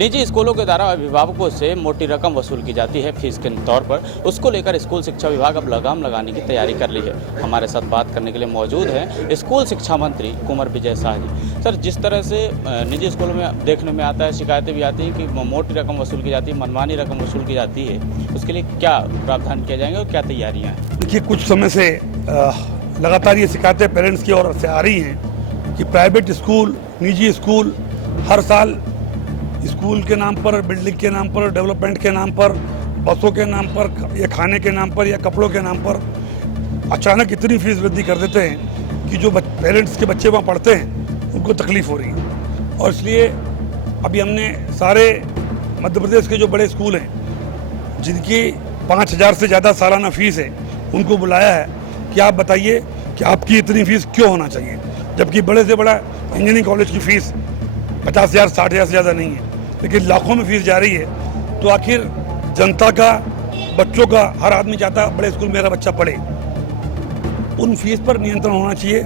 निजी स्कूलों के द्वारा अभिभावकों से मोटी रकम वसूल की जाती है फीस के तौर पर। उसको लेकर स्कूल शिक्षा विभाग अब लगाम लगाने की तैयारी कर ली है। हमारे साथ बात करने के लिए मौजूद हैं स्कूल शिक्षा मंत्री कुंवर विजय शाह जी। सर, जिस तरह से निजी स्कूलों में देखने में आता है, शिकायतें भी आती हैं कि मोटी रकम वसूल की जाती है, मनमानी रकम वसूल की जाती है, उसके लिए क्या प्रावधान किए जाएंगे और क्या तैयारियाँ हैं? देखिए, कुछ समय से लगातार ये शिकायतें पेरेंट्स की ओर से आ रही हैं कि प्राइवेट स्कूल, निजी स्कूल हर साल स्कूल के नाम पर, बिल्डिंग के नाम पर, डेवलपमेंट के नाम पर, बसों के नाम पर या खाने के नाम पर या कपड़ों के नाम पर अचानक इतनी फीस वृद्धि कर देते हैं कि जो पेरेंट्स के बच्चे वहाँ पढ़ते हैं उनको तकलीफ हो रही है। और इसलिए अभी हमने सारे मध्य प्रदेश के जो बड़े स्कूल हैं जिनकी 5,000 से ज़्यादा सालाना फीस है, उनको बुलाया है कि आप बताइए कि आपकी इतनी फीस क्यों होना चाहिए, जबकि बड़े से बड़ा इंजीनियरिंग कॉलेज की फ़ीस 50,000 60,000 से ज़्यादा नहीं है, लेकिन लाखों में फीस जा रही है। तो आखिर जनता का, बच्चों का, हर आदमी चाहता है बड़े स्कूल मेरा बच्चा पढ़े। उन फीस पर नियंत्रण होना चाहिए।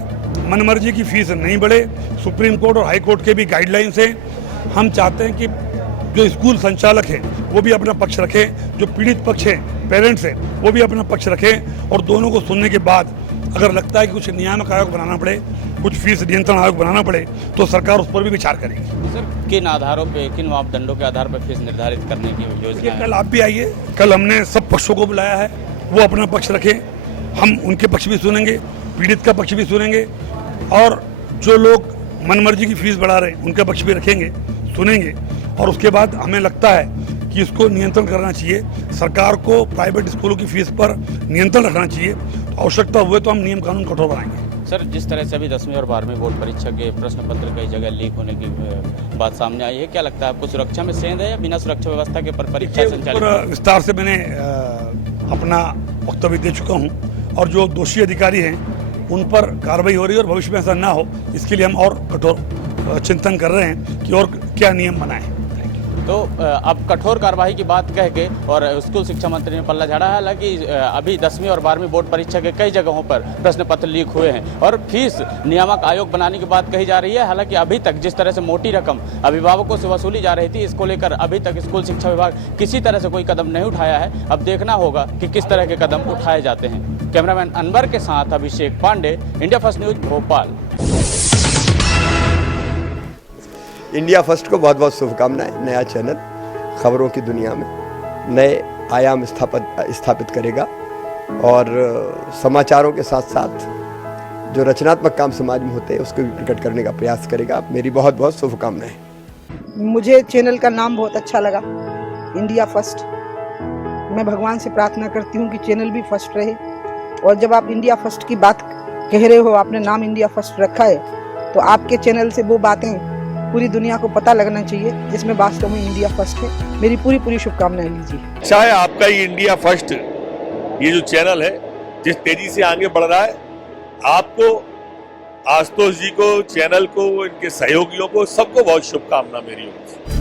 मनमर्जी की फीस नहीं बढ़े। सुप्रीम कोर्ट और हाई कोर्ट के भी गाइडलाइंस हैं। हम चाहते हैं कि जो स्कूल संचालक है वो भी अपना पक्ष रखें, जो पीड़ित पक्ष है, पेरेंट्स हैं, वो भी अपना पक्ष रखें, और दोनों को सुनने के बाद अगर लगता है कि कुछ नियामक आयोग बनाना पड़े, कुछ फीस नियंत्रण आयोग बनाना पड़े, तो सरकार उस पर भी विचार करेगी। सर, किन आधारों पे, किन मापदंडों के आधार पर फीस निर्धारित करने की योजना है? कल आप भी आइए, कल हमने सब पक्षों को बुलाया है, वो अपना पक्ष रखें, हम उनके पक्ष भी सुनेंगे, पीड़ित का पक्ष भी सुनेंगे, और जो लोग मनमर्जी की फीस बढ़ा रहे हैं उनका पक्ष भी रखेंगे, सुनेंगे, और उसके बाद हमें लगता है कि इसको नियंत्रण करना चाहिए। सरकार को प्राइवेट स्कूलों की फीस पर नियंत्रण रखना चाहिए। तो आवश्यकता हुए तो हम नियम कानून कठोर बनाएंगे। सर, जिस तरह से अभी 10वीं और 12वीं बोर्ड परीक्षा के प्रश्न पत्र कई जगह लीक होने की बात सामने आई है, क्या लगता है आपको सुरक्षा में सेंध है या बिना सुरक्षा व्यवस्था के परीक्षा संचालित? विस्तार से मैंने अपना वक्तव्य दे चुका हूँ, और जो दोषी अधिकारी हैं उन पर कार्रवाई हो रही है, और भविष्य में ऐसा ना हो इसके लिए हम और कठोर चिंतन कर रहे हैं कि और क्या नियम बनाएं। तो अब कठोर कार्रवाई की बात कह के और स्कूल शिक्षा मंत्री ने पल्ला झाड़ा है। हालांकि अभी 10वीं और 12वीं बोर्ड परीक्षा के कई जगहों पर प्रश्न पत्र लीक हुए हैं और फीस नियामक आयोग बनाने की बात कही जा रही है। हालांकि अभी तक जिस तरह से मोटी रकम अभिभावकों से वसूली जा रही थी, इसको लेकर अभी तक स्कूल शिक्षा विभाग किसी तरह से कोई कदम नहीं उठाया है। अब देखना होगा कि किस तरह के कदम उठाए जाते हैं। कैमरामैन अनवर के साथ Abhishek Pandey, India first news, Bhopal. India first को बहुत बहुत शुभकामनाएं। नया चैनल खबरों की दुनिया में नए आयाम स्थापित करेगा, और समाचारों के साथ साथ जो रचनात्मक काम समाज में होते हैं उसको भी प्रकट करने का प्रयास करेगा। मेरी बहुत बहुत शुभकामनाएं। मुझे चैनल का नाम बहुत अच्छा लगा, इंडिया फर्स्ट। मैं भगवान से प्रार्थना करती हूँ कि चैनल भी फर्स्ट रहे, और जब आप इंडिया फर्स्ट की बात कह रहे हो, आपने नाम इंडिया फर्स्ट रखा है, तो आपके चैनल से वो बातें पूरी दुनिया को पता लगना चाहिए जिसमें वास्तव में इंडिया फर्स्ट है। मेरी पूरी शुभकामनाएं लीजिए। चाहे आपका ये इंडिया फर्स्ट ये जो चैनल है जिस तेजी से आगे बढ़ रहा है, आपको, आशुतोष जी को, चैनल को, इनके सहयोगियों को, सबको बहुत शुभकामना मेरी ओर से।